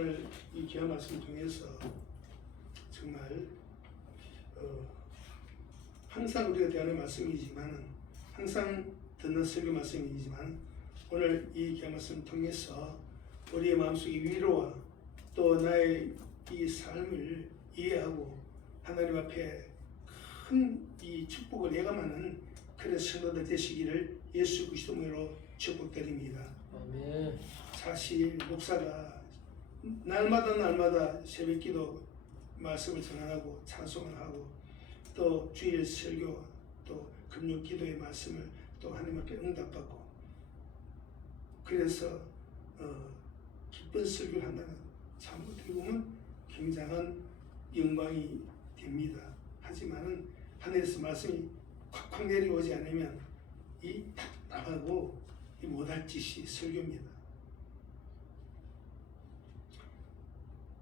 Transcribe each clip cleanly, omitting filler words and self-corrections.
오늘 이 귀한 말씀을 통해서 정말 항상 우리가 대하는 말씀이지만 항상 듣는 설교 말씀이지만 오늘 이 귀한 말씀을 통해서 우리의 마음속의 위로와 또 나의 이 삶을 이해하고 하나님 앞에 큰 이 축복을 예감하는 그런 성도들 되시기를 예수 그리스도로 축복드립니다. 아멘. 사실 목사가 날마다 새벽기도 말씀을 전하고 찬송을 하고 또 주일 설교 또 금요기도의 말씀을 또 하나님 앞에 응답받고 그래서 기쁜 설교를 한다는 참 어떻게 보면 굉장한 영광이 됩니다. 하지만은 하늘에서 말씀이 콱콱 내려오지 않으면 이 답답하고 이 못할 짓이 설교입니다.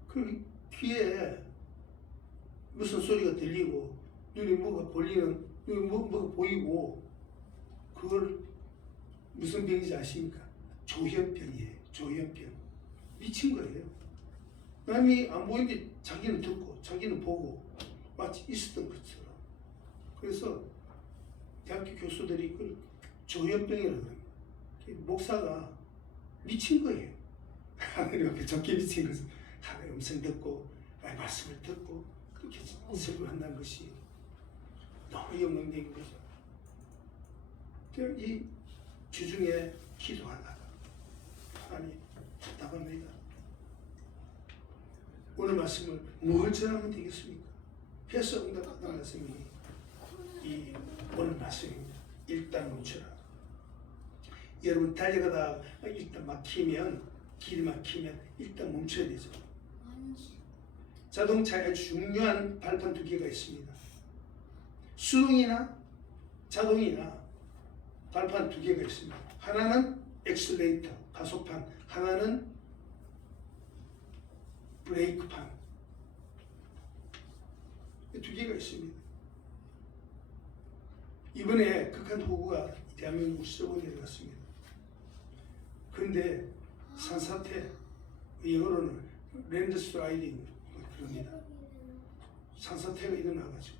그 귀에 무슨 소리가 들리고 눈이 뭐가 보이는 눈이 뭐가 보이고 그걸 무슨 병인지 아십니까? 조현병이에요. 조현병. 미친 거예요. 남이 안 보이는데 자기는 듣고 자기는 보고 마치 있었던 것처럼. 그래서 대학교 교수들이 그걸 조현병이라고 합니다. 목사가 미친 거예요. 하나님 앞에 적게 미친 것은 하나님 음성 듣고 말씀을 듣고 그렇게 설교한다는 것이 너무 영광적인 거죠. 이 주중에 기도하다가 하나님 답답합니다. 오늘 말씀을 뭘 전하면 되겠습니까? 해서 응답하는 말씀이 이 오늘 말씀입니다. 일단 멈춰라. 여러분 달려가다 일단 막히면 길이 막히면 일단 멈춰야 되죠. 자동차에 중요한 발판 두 개가 있습니다. 수동이나 자동이나 발판 두 개가 있습니다. 하나는 엑셀레이터 가속판, 하나는 브레이크판. 두 개가 있습니다. 이번에 극한 폭우가 대한민국 수도권에 내려갔습니다. 그런데 산사태, 영어로는 랜드슬라이딩 그럽니다. 산사태가 일어나가지고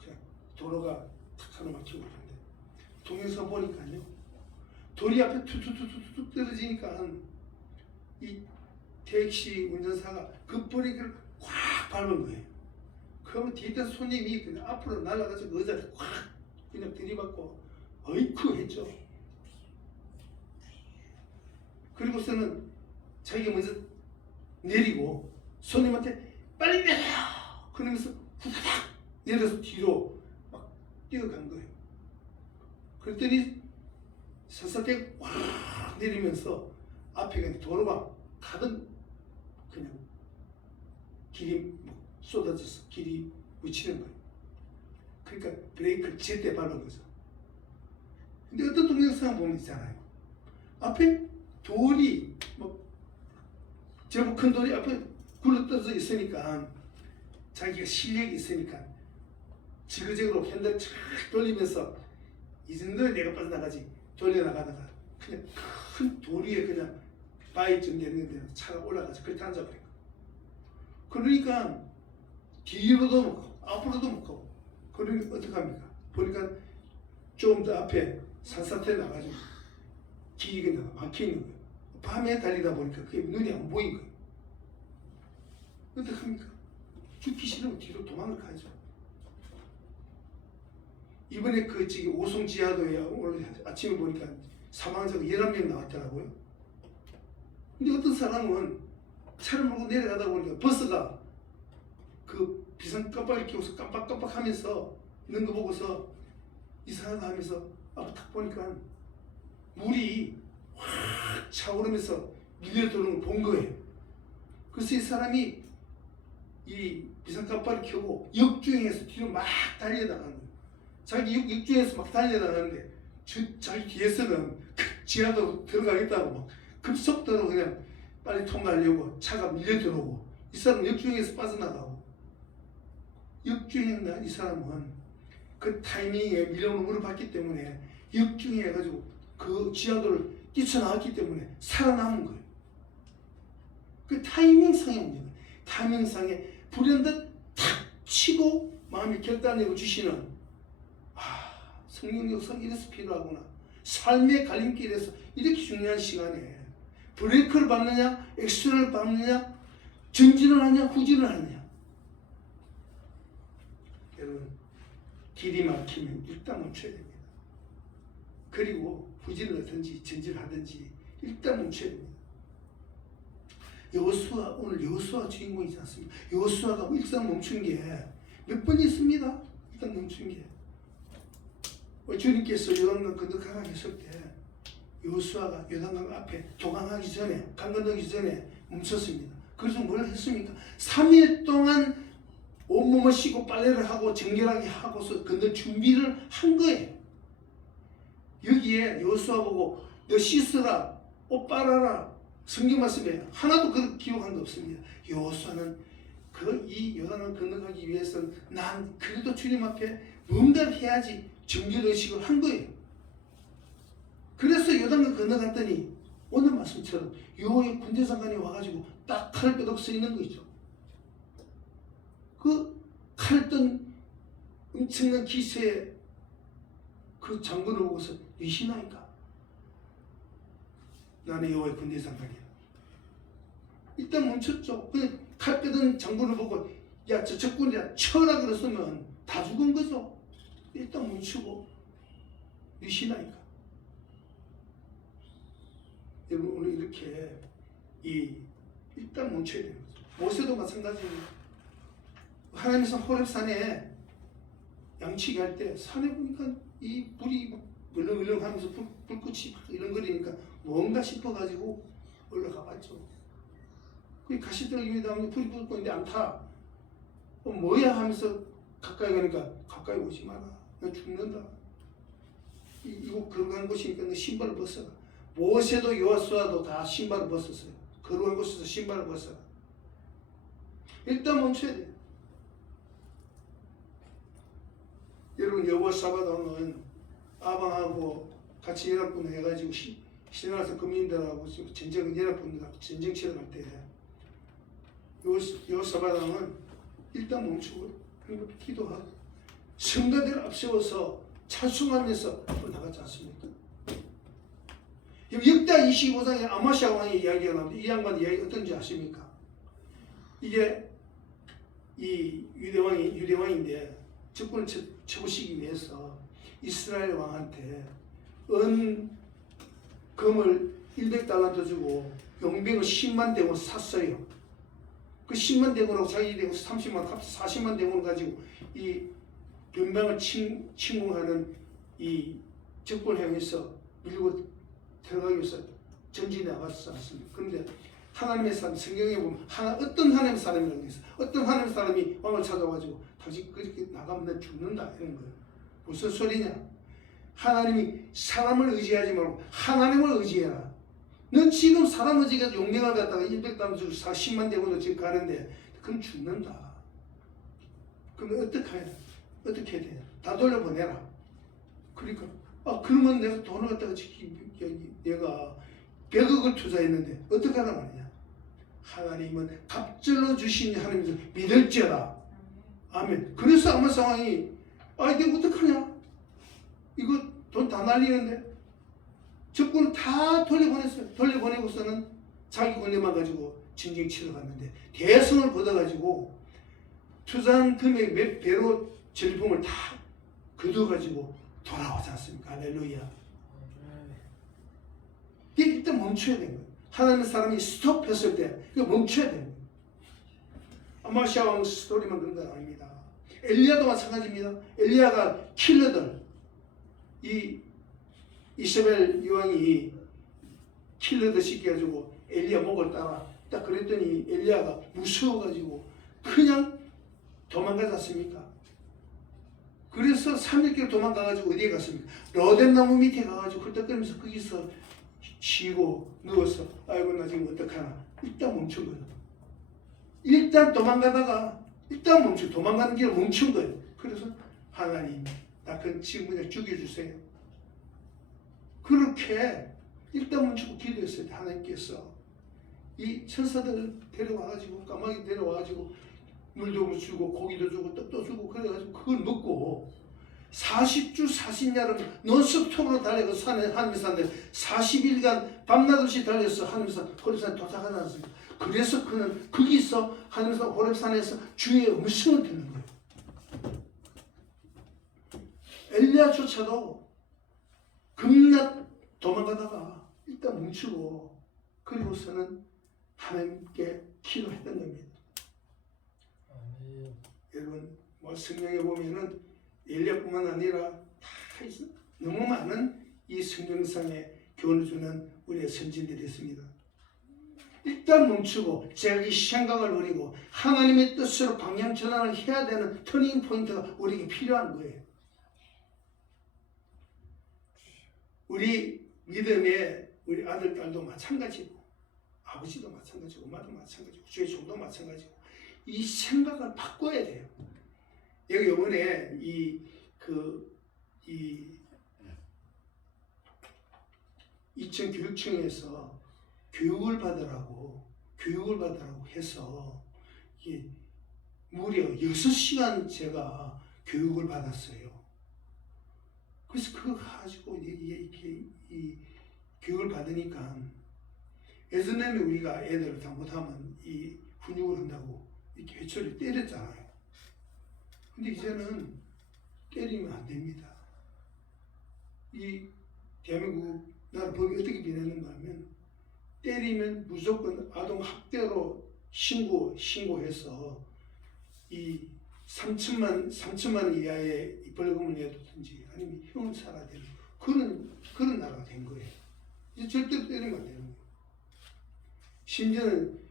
그냥 도로가 탁 하나 막히고 그러는데 동영상 보니까요, 돌이 앞에 툭툭툭툭 떨어지니까 이 택시 운전사가 그 브레이크를 확 밟은 거예요. 그러면 뒤에 있던 손님이 그냥 앞으로 날아가서 그 의자를 확 그냥 들이받고 어이쿠 했죠. 그리고서는 자기가 먼저 내리고 손님한테 빨리 내려! 그러면서 후다닥 내려서 뒤로 막 뛰어간 거예요. 그랬더니 산사태가 확 내리면서 앞에 그냥 도로가 가득 그냥 길이 쏟아져서 길이 묻히는 거예요. 그러니까 브레이크를 제때 밟은 거죠. 근데 어떤 동영상 보면 있잖아요. 앞에 돌이 제법 큰 돌이 앞에 굴러떨어져 있으니까 자기가 실력이 있으니까 지그재그로 핸들을 쫙 돌리면서 이 정도는 내가 빠져나가지 돌려나가다가 그냥 큰 돌 위에 그냥 바위쯤 됐는데 차가 올라가서 그렇게 앉아버린 거예요. 그러니까 뒤로도 못 가고 앞으로도 못 가고 그러니까 어떡합니까? 보니까 좀 더 앞에 산사태 나가지고 길이 그냥 막혀있는 거예요. 밤에 달리다 보니까 그게 눈이 안 보인 거예요. 어떡합니까? 죽기 싫으면 뒤로 도망을 가죠. 이번에 그 오송지하도에 오늘 아침에 보니까 사망자가 11명 나왔더라고요. 근데 어떤 사람은 차를 몰고 내려가다 보니까 버스가 그 비상 깜빡이를 켜고서 깜빡깜빡 하면서 있는 거 보고서 이상하다 하면서 앞에 딱 보니까 물이 확 차오르면서 밀려 들어오는 걸 본 거예요. 그래서 이 사람이 이 비상 깜빡이를 켜고 역주행해서 뒤로 막 달려나가는 거예요. 자기 역주행해서 막 달려나가는데 자기 뒤에서는 지하도 들어가겠다고 막 급속도로 그냥 빨리 통과하려고 차가 밀려 들어오고 이 사람은 역주행해서 빠져나가고 역주행한 이 사람은 그 타이밍에 밀려오는 물을 봤기 때문에 역주행해가지고 그 지하도를 뛰쳐나왔기 때문에 살아남은 거예요. 그 타이밍상의 문제가 타이밍상에 불현듯 탁 치고 마음이 결단력을 주시는 성령 역사 이래서 필요하구나. 삶의 갈림길에서 이렇게 중요한 시간에 브레이크를 밟느냐 액션을 밟느냐 전진을 하냐 후진을 하느냐. 여러분 길이 막히면 일단 멈춰야 됩니다. 그리고 후진을 하든지 전진을 하든지 일단 멈춰야 됩니다. 여호수아 오늘 여호수아 주인공이지 않습니까? 여호수아가 일단 멈춘 게 몇 번 있습니다. 일단 멈춘 게 주님께서 요단강 건너가셨을 때 여호수아가 요단강 앞에 도강하기 전에 강 건너기 전에 멈췄습니다. 그래서 뭘 했습니까? 3일 동안 온몸을 씻고 빨래를 하고 정결하게 하고서 건널 준비를 한 거예요. 여기에 여호수아 보고 너 씻으라 옷 빨아라 성경 말씀에 하나도 그 기록한 거 없습니다. 여호수아는 이 요단을 건너가기 위해서는 난 그래도 주님 앞에 뭔가를 해야지 정결의식을 한 거예요. 그래서 요단을 건너갔더니 오늘 말씀처럼 여호와의 군대장관이 와가지고 딱 칼을 뼈덕 서 있는 거 있죠. 그 칼던 엄청난 기세의 그 장군을 보고서 위신하니까 나는 여호와의 군대장관이야. 일단 멈췄죠. 그 칼 빼던 장군을 보고 야 저 적군이야 쳐라 그랬으면 다 죽은 거죠. 일단 멈추고 위신하니까. 여러분 오늘 이렇게 일단 멈춰야 되는 거죠. 모세도 마찬가지입니다. 하나님께서 호렙산에 양치기 할 때 산에 보니까 이 불이 을렁을렁 하면서 불꽃이 막 이런거리니까 뭔가 싶어가지고 올라가 봤죠. 그 가시들 위에 나오는 불이 붙고 있는데 안 타. 뭐야 하면서 가까이 가니까 가까이 오지 마라. 나 죽는다. 이거 걸어간 곳이니까 너 신발을 벗어라. 모세도 여호수아도 다 신발을 벗었어요. 걸어간 곳에서 신발을 벗어라. 일단 멈춰야 돼요. 여러분 여호사밧은 아방하고 같이 연합군 해가지고 신하에서 금인들하고 전쟁 연합군들하고 전쟁 치러 갈 때 여호사밧은 일단 멈추고 기도하고 성가대를 앞세워서 찬송하면서 나가지 않습니까? 역대 25장에 아마시아 왕의 이야기가 나오는데 이 양반 이야기 어떤지 아십니까? 이게 이 유대왕인데 적군을 쳐부시기 위해서 이스라엘 왕한테 금을 100달란트 주고 용병을 10만 대군 샀어요. 그 10만 대군하고 자기 대군 30만, 40만 대군을 가지고 이 변방을 침공하는 이 적군을 향해서 밀고 들어가기 위해서 전진해 나갔지 않습니까? 그런데 하나님의 사람, 성경에 보면 어떤 하나님의 사람이라고 있어요. 어떤 하나님의 사람이 왕을 찾아와가지고 당신 그렇게 나가면 너 죽는다 이런 거예요. 무슨 소리냐? 하나님이 사람을 의지하지 말고 하나님을 의지해라. 넌 지금 사람 의지가 용맹을 갖다가 100단 주고 40만 대군으로 지금 가는데 그럼 죽는다. 그럼 어떻게 해야 돼? 다 돌려보내라. 그러니까 그러면 내가 돈을 갖다가 내가 100억을 투자했는데 어떻게 하란 말이냐? 하나님은 갑절로 주신 하나님을 믿을지어다. 아멘. 그래서 아마 상황이 내가 어떡하냐? 이거 돈 다 날리는데 적군을 다 돌려보냈어요. 돌려보내고서는 자기 군대만 가지고 전쟁 치러 갔는데 대성을 걷어가지고 투자한 금액 몇 배로 전리품을 다 거둬가지고 돌아오지 않습니까? 할렐루야. 이게 일단 멈춰야 되는 거예요. 하나님의 사람이 스톱했을 때 이거 멈춰야 되는 거예요. 아마시아 왕 스토리만 그런 건 아닙니다. 엘리야도 마찬가지입니다. 엘리야가 킬러들 이 이세벨 여왕이 킬러들 시켜가지고 엘리야 목을 따라 딱 그랬더니 엘리야가 무서워가지고 그냥 도망가지 않습니까? 그래서 3일길 도망가가지고 어디에 갔습니까? 로뎀나무 밑에 가가지고 헐떡거리면서 거기서 쉬고 누워서 아이고 나 지금 어떡하나 일단 멈춘 거예요. 일단 도망가다가 일단 도망가는 길을 멈춘 거예요. 그래서 하나님 나 지금 그냥 죽여주세요. 그렇게 일단 멈추고 기도했을 때 하나님께서 이 천사들을 데려와가지고 까마귀 데려와가지고 물도 주고 고기도 주고 떡도 주고 그래가지고 그걸 먹고 40주 40야를 논스톱으로 달려서 산에 하늘산에 40일간 밤낮 없이 달려서 하늘산 호렙산에 도착하지 않습니까? 그래서 그는 거기서 하늘산 호렙산에서 주의 음성을 듣는 거예요. 엘리야조차도 금낮 도망가다가 일단 멈추고 그리고서는 하나님께 기도했던 겁니다. 여러분 뭐 성경에 보면은 엘리야뿐만 아니라 다 있어. 너무 많은 이 성경상에 교훈을 주는 우리의 선진들이 있습니다. 일단 멈추고 자기 생각을 버리고 하나님의 뜻으로 방향 전환을 해야 되는 터닝 포인트가 우리에게 필요한 거예요. 우리 믿음의 우리 아들, 딸도 마찬가지고 아버지도 마찬가지고 엄마도 마찬가지고 주의 종도 마찬가지고 이 생각을 바꿔야 돼요. 여기 이번에 이천 교육청에서 교육을 받으라고 해서 무려 6시간 제가 교육을 받았어요. 그래서 그거 가지고 이 교육을 받으니까 예전에는 우리가 애들을 잘못하면 이 훈육을 한다고 이렇게 회초리 때렸잖아요. 근데 이제는 때리면 안 됩니다. 이 대한민국 나라 법이 어떻게 변했는가 하면 때리면 무조건 아동 학대로 신고해서 이 3천만 원 이하의 벌금을 내두든지 아니면 형을 살아야 되는 그런 나라가 된 거예요. 이제 절대로 때리면 안 되는 거예요. 심지어는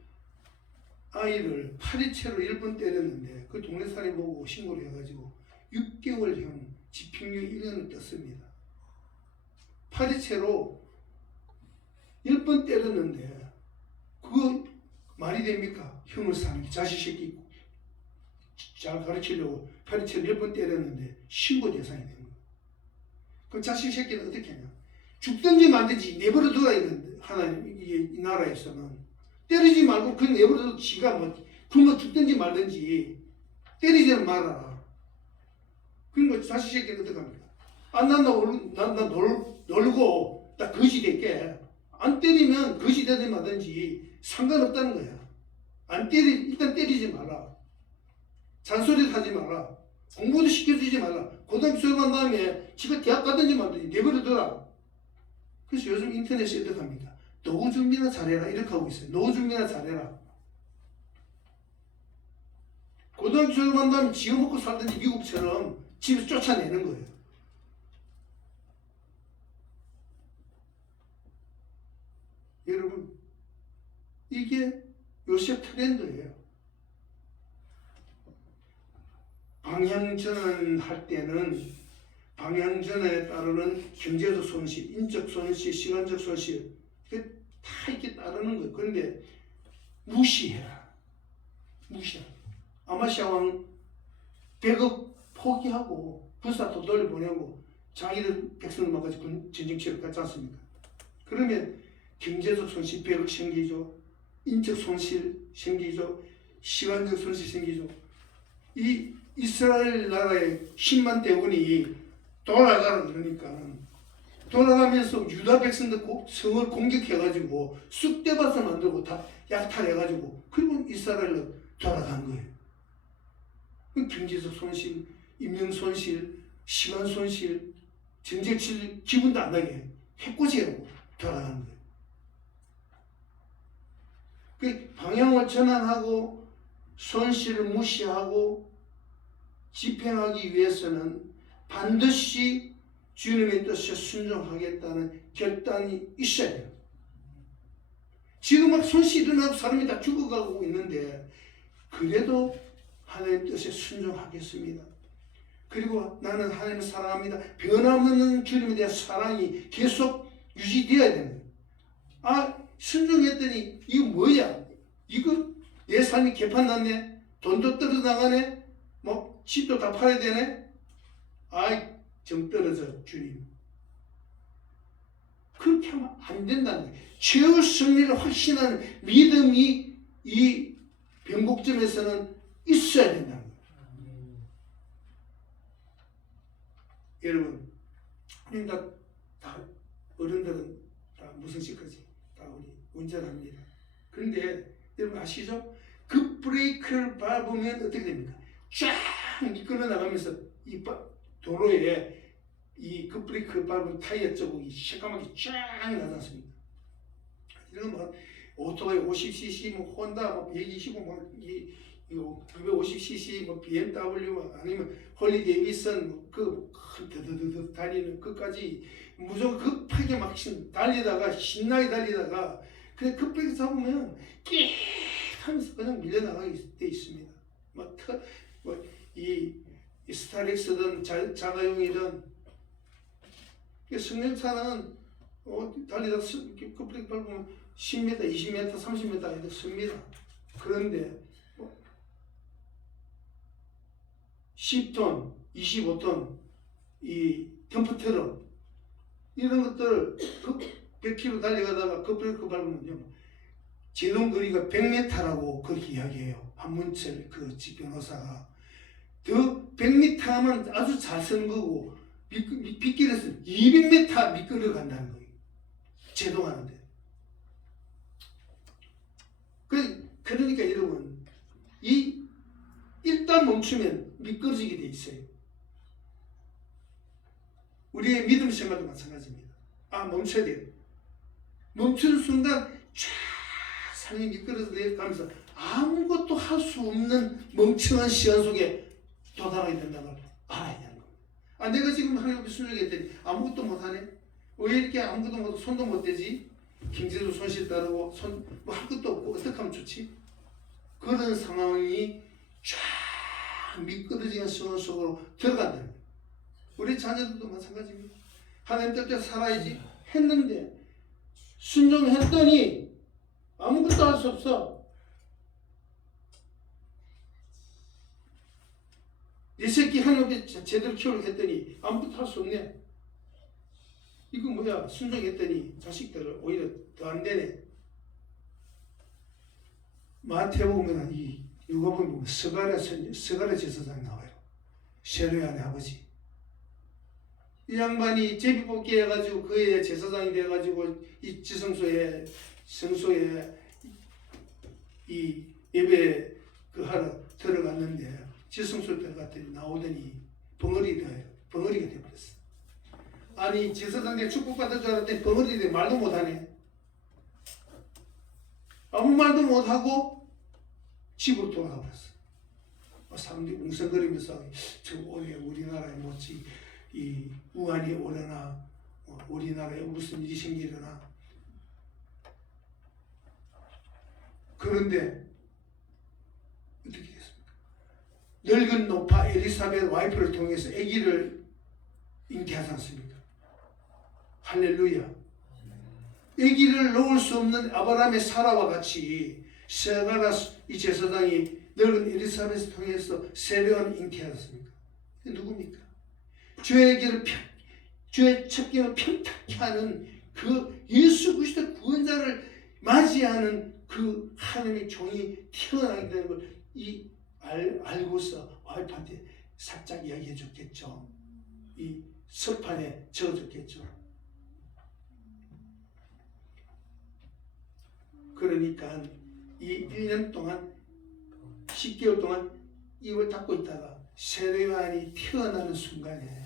아이를 파리채로 1번 때렸는데 그 동네 사람이 보고 신고를 해가지고 6개월형 집행유예 1년을 떴습니다. 파리채로 1번 때렸는데 그거 말이 됩니까? 형을 사는 게 자식 새끼 잘 가르치려고 파리채로 1번 때렸는데 신고 대상이 된 거예요. 그럼 자식 새끼는 어떻게 하냐? 죽든지 말든지 내버려 두라 이랬는데 하나님 이 나라에서는 때리지 말고 그냥 내버려둬도 지가 굶어 죽든지 말든지 때리지는 말아라. 그러니까 자식 새끼는 어떡합니까? 난 놀고 나 거지 될게 안 때리면 거지 되든 말든지 상관없다는 거야. 일단 때리지 마라. 잔소리도 하지 마라. 공부도 시켜주지 마라. 고등학교 졸업한 다음에 지가 대학 가든지 말든지 내버려둬라. 그래서 요즘 인터넷에 어떻게 합니까? 노후 준비나 잘해라 이렇게 하고 있어요. 노후 준비나 잘해라. 고등학교 졸업한 다음에 지어 먹고 살든지 미국처럼 집에서 쫓아내는 거예요. 여러분 이게 요새 트렌드예요. 방향전환할 때는 방향전환에 따르는 경제적 손실, 인적 손실, 시간적 손실 다 이렇게 따르는 거예요. 그런데 무시해라. 아마시아 왕 100억 포기하고 군사 또 돌려보내고 자기들 백성들만까지 전쟁 치러 갔지 않습니까? 그러면 경제적 손실 100억 생기죠. 인적 손실 생기죠. 시간적 손실 생기죠. 이 이스라엘 나라의 10만 대군이 돌아가라 그러니까 돌아가면서 유다 백성들 성을 공격해가지고 쑥대밭을 만들고 다 약탈해가지고 그리고 이스라엘로 돌아간 거예요. 경제적 손실, 인명 손실, 시간 손실, 전쟁 칠 기분도 안 나게 해코지하고 돌아간 거예요. 그 방향을 전환하고 손실을 무시하고 집행하기 위해서는 반드시 주님의 뜻에 순종하겠다는 결단이 있어야 돼요. 지금 막 손실이 일어나고 사람이 다 죽어가고 있는데 그래도 하나님 뜻에 순종하겠습니다. 그리고 나는 하나님을 사랑합니다. 변함없는 주님에 대한 사랑이 계속 유지되어야 됩니다. 순종했더니 이거 뭐야? 이거 내 삶이 개판났네? 돈도 떨어져 나가네? 집도 다 팔아야 되네? 정 떨어져 주님. 그렇게 하면 안 된다는 거예요. 최후 승리를 확신하는 믿음이 이 변곡점에서는 있어야 된다는 거예요. 여러분, 우리 다 어른들은 다 무슨息까지 다 우리 운전합니다. 그런데 여러분 아시죠? 그 브레이크를 밟으면 어떻게 됩니까? 쫙 미끄러 나가면서 이 도로에 이 급브레이크 밟은 타이어 자국이 새까맣게 쫙 나지 않습니까? 이런 뭐 오토바이 50cc, 뭐 혼다, 뭐 125, 뭐 250cc, 뭐 BMW, 아니면 헐리 데이비슨, 그 드드드드 달리는 것까지 무조건 급하게 막 달리다가 신나게 달리다가 그냥 급브레이크 잡으면 끼익 하면서 그냥 밀려나가게 돼 있습니다. 이 스타렉스든 자가용이든 승용차는 달리다 급브레이크 밟으면 10m, 20m, 30m 이렇게 씁니다. 그런데 10톤, 25톤 이 덤프트럭 이런 것들 100km 달려가다가 급브레이크 밟으면요 제동 거리가 100m라고 그렇게 이야기해요. 한문철 그 변호사가 더 100m면 아주 잘 쓰는 거고 빗길에서 200m 미끄러 간다는 거예요. 제동하는데. 그러니까 여러분 일단 멈추면 미끄러지게 돼 있어요. 우리의 믿음 생활도 마찬가지입니다. 멈춰야 돼요. 멈추는 순간 쫙 산이 미끄러져 내려가면서 아무것도 할 수 없는 멍청한 시간 속에 도달하게 된다는 걸 알아야 되는 겁니다. 내가 지금 하나님 앞에 순종했더니 아무것도 못하네? 왜 이렇게 아무것도 못하고 손도 못 대지? 경제도 손실 따르고 뭐 할 것도 없고 어떻게 하면 좋지? 그런 상황이 쫙 미끄러지는 시간 속으로 들어간다는 거예요. 우리 자녀들도 마찬가지입니다. 하나님 뜻대로 살아야지 했는데 순종했더니 아무것도 할 수 없어. 네 새끼 하나님 앞에 제대로 키우려고 했더니 아무것도 할 수 없네. 이거 뭐야? 순종했더니 자식들을 오히려 더 안 되네. 마태복음에는 이 누가복음 보면 스가랴 제사장 나와요. 쉐르야의 아버지. 이 양반이 제비뽑기 해가지고 그의 제사장이 돼가지고 이 지성소에 성소에 이 예배 그 하러 들어갔는데 지성소에 들어갔더니 나오더니 벙어리가 돼버렸어. 아니 제사장에 축복받을 줄 알았더니 벙어리 돼 말도 못하네. 아무 말도 못하고 집으로 돌아가 버렸어. 사람들이 웅성거리면서 저 우리나라에 뭐지 이 우한이 오려나 우리나라에 무슨 일이 생기려나. 그런데 어떻게 됐습니까? 늙은 노파 엘리사벳 와이프를 통해서 아기를 잉태하지 않습니까? 할렐루야. 아기를 놓을 수 없는 아브라함의 사라와 같이 세가라 이 제사장이 늙은 엘리사벳을 통해서 세례원 잉태하였습니까? 누굽니까? 죄의 척결을 평탁케 하는 그 예수 그리스도 구원자를 맞이하는 그 하나님의 종이 태어나게 되는 걸 알고서 와이프한테 살짝 이야기해 줬겠죠. 이 설판에 적어줬겠죠. 그러니까 이 1년 동안 10개월 동안 입을 닫고 있다가 세례요한이 태어나는 순간에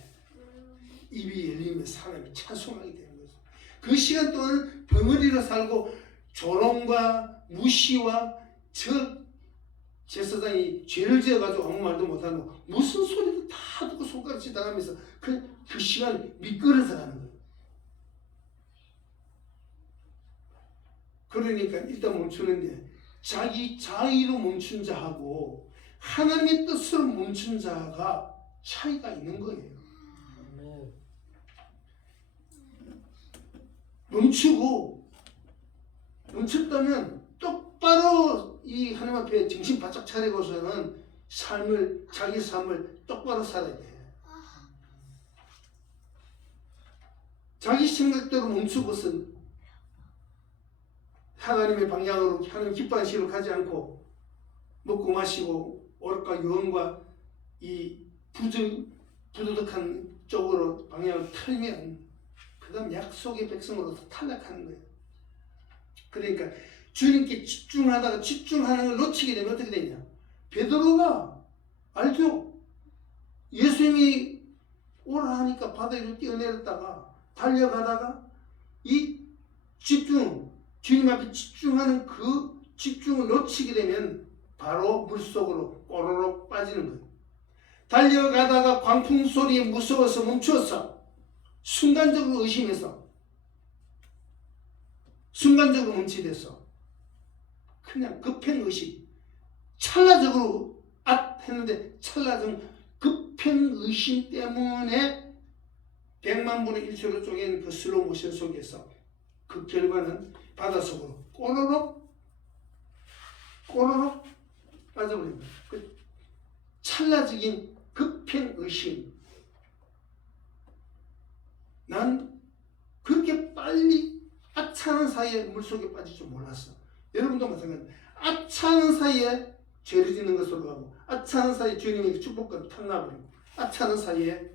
입이 열리면 사람이 찬송하게 되는 거죠. 그 시간 동안 벙어리로 살고 조롱과 무시와 제사장이 죄를 지어가지고 아무 말도 못하고 무슨 소리도 다 듣고 손가락질 당하면서 그 시간 미끄러져 가는 거예요. 그러니까 일단 멈추는데 자기 자의로 멈춘 자하고 하나님의 뜻으로 멈춘 자가 차이가 있는 거예요. 멈췄다면 똑바로 이 하나님 앞에 정신 바짝 차리고서는 자기 삶을 똑바로 살아야 돼. 자기 생각대로 멈추고서 하나님의 방향으로 하는 기뻐하는 시로 가지 않고 먹고 마시고 오락과 유흥과 이 부도덕한 쪽으로 방향을 틀면 그 다음 약속의 백성으로서 탈락하는 거예요. 그러니까 주님께 집중하다가 집중하는 걸 놓치게 되면 어떻게 되냐? 베드로가 알죠? 예수님이 오라 하니까 바다 위로 뛰어내렸다가 달려가다가 이 집중, 주님 앞에 집중하는 그 집중을 놓치게 되면 바로 물속으로 꼬르륵 빠지는 거예요. 달려가다가 광풍 소리에 무서워서 멈추었어. 순간적으로 의심해서 순간적으로 멈칫했어. 그냥 급행의식, 찰나적으로 했는데 찰나적 급행의심 때문에 100만 분의 1초로 쪼갠 그 슬로우 모션 속에서 그 결과는 바닷속으로 꼬르륵 빠져버린 거예요. 그 찰나적인 급행의심. 난 그렇게 빨리 아차하는 사이에 물속에 빠질 줄 몰랐어. 여러분도 마찬가지입니다. 아차하는 사이에 죄를 짓는 것으로 하고 아차하는 사이에 주님의 축복과 탐나버리고 아차하는 사이에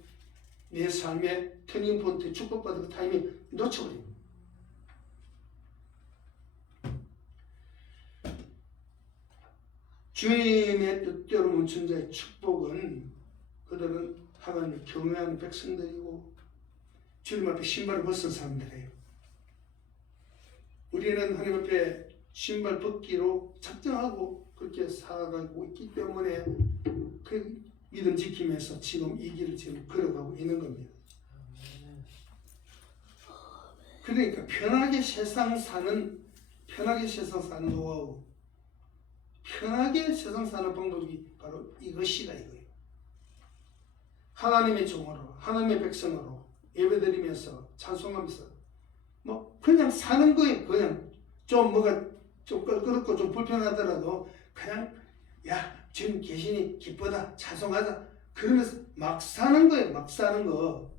내 삶의 터닝포인트 축복받은 그 타이밍 놓쳐버립니다. 주님의 뜻대로 멈춘 자의 축복은 그들은 하나님을 경외하는 백성들이고 주님 앞에 신발을 벗은 사람들이에요. 우리는 하나님 앞에 신발 벗기로 작정하고 그렇게 살아가고 있기 때문에 그 믿음 지키면서 지금 이 길을 지금 걸어가고 있는 겁니다. 그러니까 편하게 세상 사는 노하우, 편하게 세상 사는 방법이 바로 이것이다 이거예요. 하나님의 종으로, 하나님의 백성으로 예배드리면서 찬송하면서 뭐 그냥 사는 거예요. 그냥 좀 뭐가 좀 껄끄럽고 좀 불편하더라도 그냥 야 주님 계시니 기쁘다 찬송하자 그러면서 막 사는 거예요. 막 사는 거.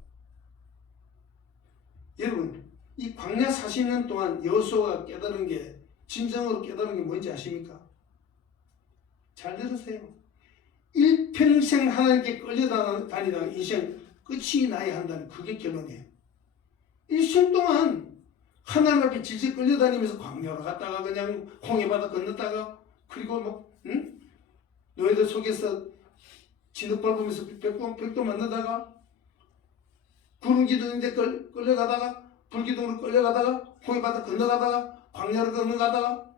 여러분 이 광야 40년 동안 여호수아가 깨달은 게 진정으로 깨달은 게 뭔지 아십니까? 잘 들으세요. 일평생 하나님께 끌려다니다가 인생 끝이 나야 한다는 그게 결론이에요. 일생 동안 하나님 앞에 질질 끌려다니면서 광야로 갔다가 그냥 홍해바다 건넜다가 그리고 뭐 너희들 속에서 진흙 밟으면서 백도 만나다가 구름 기둥인데 끌려가다가 불기둥으로 끌려가다가 홍해바다 건너가다가 광야로 건너가다가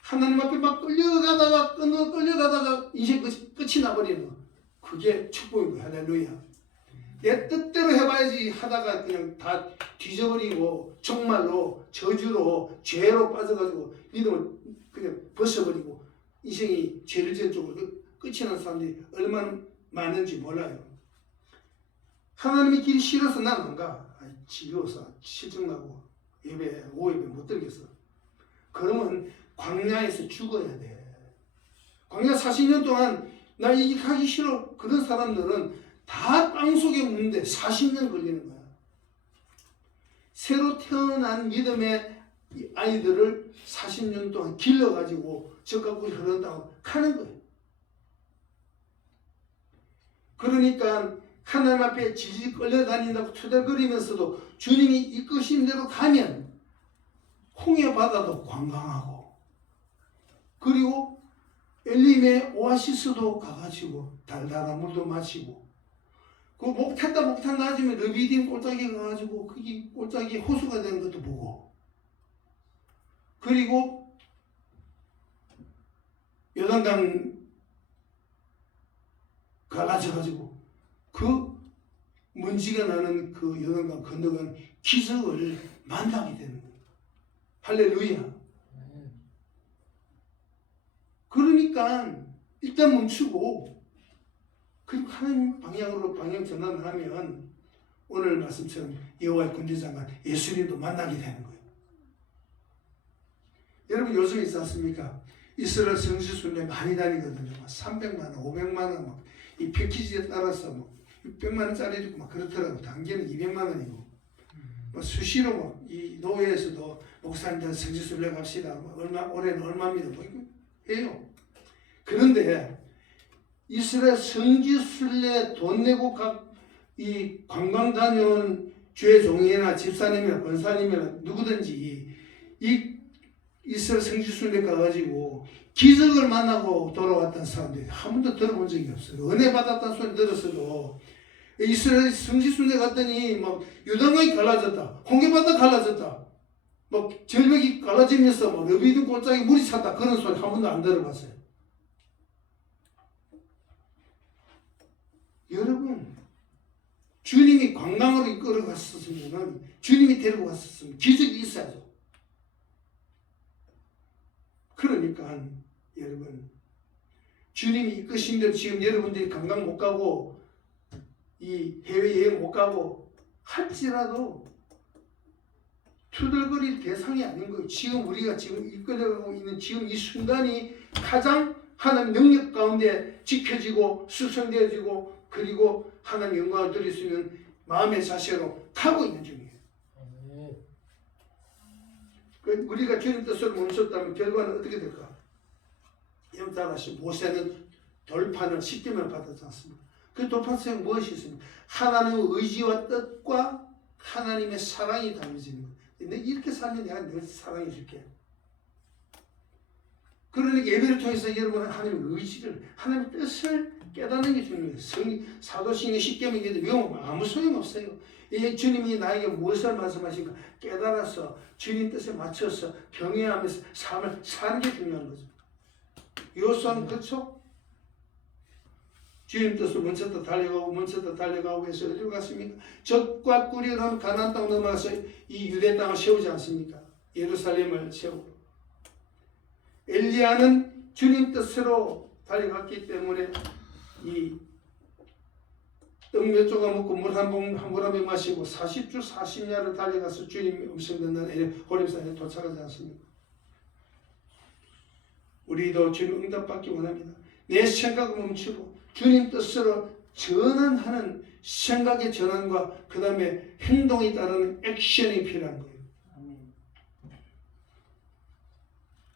하나님 앞에 막 끌려가다가 인생 끝이 나버리는 거. 그게 축복인 거야. 할렐루야. 내 뜻대로 해봐야지 하다가 그냥 다 뒤져버리고 정말로 저주로 죄로 빠져가지고 믿음을 그냥 벗어버리고 인생이 죄를 지은 쪽으로 끝이 난 사람들이 얼마나 많은지 몰라요. 하나님의 길이 싫어서 난 안 가. 지겨워서 실증나고 예배, 오예배 못 들겠어. 그러면 광야에서 죽어야 돼. 광야 40년 동안 나 이 가기 싫어. 그런 사람들은 다 땅속에 묻는데 40년 걸리는 거야. 새로 태어난 믿음의 아이들을 40년 동안 길러가지고 젖가꿀이 흐른다고 가는 거예요. 그러니까 하나님 앞에 질질 끌려다닌다고 투덜거리면서도 주님이 이끄신 대로 가면 홍해 바다도 관광하고 그리고 엘림의 오아시스도 가가지고 달달한 물도 마시고 그 목탄다 하지만 르비딤 골짜기 가가지고 그게 골짜기 호수가 되는 것도 보고 그리고 요단강 가가지고 그 먼지가 나는 그 요단강 건너간 기적을 만나게 되는 거예요. 할렐루야. 그러니까 일단 멈추고 그리고 하나님 방향으로 방향 전환을 하면 오늘 말씀처럼 여호와의 군대장관 예수님도 만나게 되는 거예요. 여러분 요즘 있지 않습니까? 이스라엘 성지순례 많이 다니거든요. 300만 원, 500만 원, 막 이 패키지에 따라서 뭐 600만 원짜리 있고 막 그렇더라고. 단계는 200만 원이고. 뭐 수시로 뭐 이 노회에서도 목사님들 성지순례 갑시다. 뭐 올해는 얼마입니다. 뭐 이거 해요. 그런데 이스라엘 성지순례 돈 내고 이 관광 다녀온 교회 종이나 집사님이나 권사님이나 누구든지 이 이스라엘 성지순례 가가지고 기적을 만나고 돌아왔던 사람들이 한 번도 들어본 적이 없어요. 은혜 받았다는 소리 들었어도 이스라엘 성지순례 갔더니 막 유당강이 갈라졌다, 홍해바다 갈라졌다, 막 절벽이 갈라지면서 막 러비든 골짜기 물이 찼다, 그런 소리 한 번도 안 들어봤어요. 여러분, 주님이 관광으로 이끌어 갔었으면, 주님이 데리고 갔었으면 기적이 있어야죠. 그러니까 여러분, 주님이 이끄신 대로 지금 여러분들이 관광 못 가고 이 해외여행 못 가고 할지라도 투덜거릴 대상이 아닌 거예요. 지금 우리가 지금 이끌려가고 있는 지금 이 순간이 가장 하나님 능력 가운데 지켜지고 수성되어지고 그리고 하나님 영광을 드릴 수 있는 마음의 자세로 가고 있는 중이에요. 우리가 주님 뜻을 멈췄다면 결과는 어떻게 될까? 여러분 잘 아시죠? 모세는 돌판을 10개만 받았지 않습니까? 그 돌판 속에 무엇이 있습니까? 하나님의 의지와 뜻과 하나님의 사랑이 담겨지는 거예요. 근데 이렇게 살면 내가 늘 사랑해 줄게. 그러니까 예배를 통해서 여러분은 하나님의 의지를, 하나님의 뜻을 깨닫는 게 중요해요. 사도신경 10계명인데 외우면 아무 소용없어요. 주님이 나에게 무엇을 말씀하신가 깨달아서 주님 뜻에 맞춰서 경외하면서 삶을 사는 게 중요한 거죠. 요소는 그렇죠? 주님 뜻을 멈췄다 달려가고 해서 어디로 갔습니까? 적과 꿀이라는 가나안 땅 넘어가서 이 유대 땅을 세우지 않습니까? 예루살렘을 세우고 엘리야는 주님 뜻으로 달려갔기 때문에 이 떡 몇 조각 먹고 물 한 모금 마시고 40주 40야를 달려가서 주님 음성 듣는 호렙산에 도착하지 않습니까? 우리도 주님 응답받기 원합니다. 내 생각을 멈추고 주님 뜻으로 전환하는 생각의 전환과 그 다음에 행동이 따르는 액션이 필요한 거예요.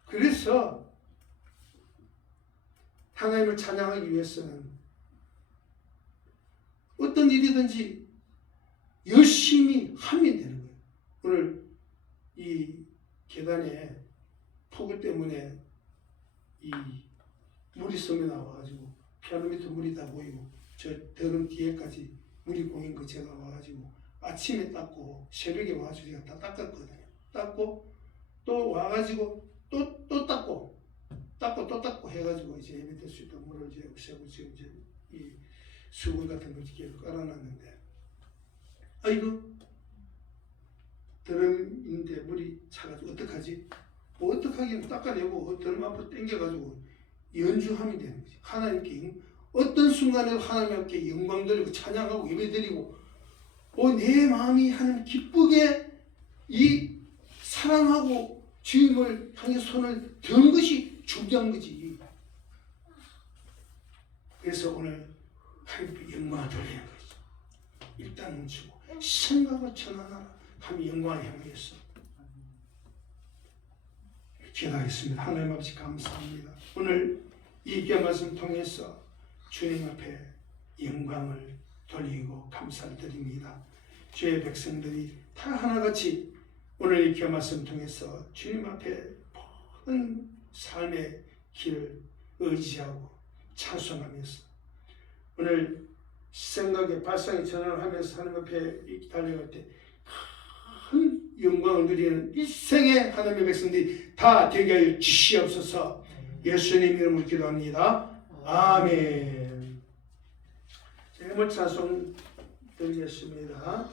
그래서 하나님을 찬양하기 위해서는 어떤 일이든지 열심히 하면 되는 거예요. 오늘 이 계단에 폭우 때문에 이 물이 섬에 나와가지고 피아노 밑에 물이 다 보이고 저 더러운 뒤에까지 물이 고인 거 제가 와가지고 아침에 닦고 새벽에 와가지고 제가 다 닦았거든요. 닦고 또 와가지고 또 닦고 또 닦고 해가지고 이제 예배 될 수 있도록 물을 이제 없애고 지금 이제 이 수건 같은 거 계속 깔아놨는데 아이고 드럼인데 물이 차가지고 어떡하지? 뭐 어떡하긴 닦아내고 드럼 앞으로 당겨가지고 연주하면 되는 거지. 하나님께 어떤 순간에도 하나님께 영광 드리고 찬양하고 예배 드리고 내 마음이 하나님 기쁘게 이 사랑하고 주님을 향해 손을 드는 것이 중요한 거지. 그래서 오늘 하나님께 영광을 돌리는 거지. 일단 멈추고 생각을 전환하라 하면 영광을 향해서 기도하겠습니다. 하나님 아버지 감사합니다. 오늘 이 귀한 말씀 통해서 주님 앞에 영광을 돌리고 감사를 드립니다. 주의 백성들이 다 하나같이 오늘 이 귀한 말씀 통해서 주님 앞에 모든 삶의 길을 의지하고 찬송하면서 오늘 생각의 발상의 전환을 하면서 하나님 앞에 달려갈 때 큰 영광을 누리는 일생의 하나님의 백성들이 다 되게 하여 주시옵소서. 예수님 이름으로 기도합니다. 아멘. 제물 찬송 드리겠습니다.